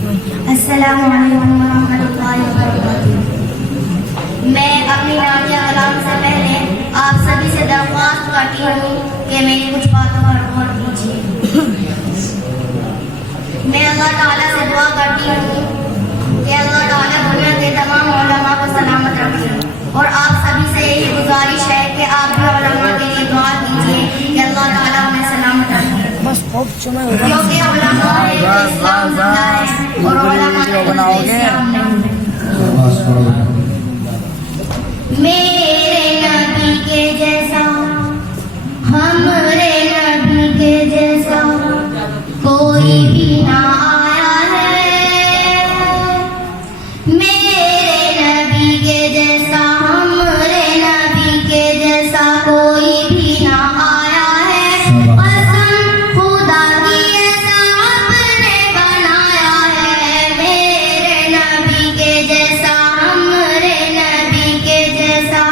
السلام علیکم ورحمۃ اللہ وبرکاتہ۔ میں اپنی نعتیہ کلام سے پہلے آپ سبھی سے درخواست کرتی ہوں کہ میری کچھ باتوں پر غور کیجیے۔ میں اللہ تعالیٰ سے دعا کرتی ہوں کہ اللہ تعالیٰ دنیا کے تمام علماء کو سلامت رکھے، اور آپ سبھی سے یہی گزارش ہے کہ آپ بھی علماء کے لیے دعا کیجیے کہ اللہ تعالیٰ انہیں سلامت رکھے، کیونکہ علماء ہے تو اسلام زندہ ہے، اور علماء ہے تو اسلام نہیں ہے۔ میرے نبی کے جیسا، ہمارے نبی کے جیسا کوئی بھی نہ آیا ہے، میرے نبی کے جیسا، ہمارے نبی کے جیسا کوئی بھی نہ آیا ہے۔ قسم خدا کی ایسا آپ نے بنایا ہے، میرے نبی کے جیسا، ہمارے نبی کے جیسا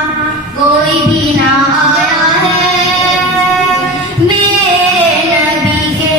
کوئی بھی نہ آیا ہے، میرے نبی کے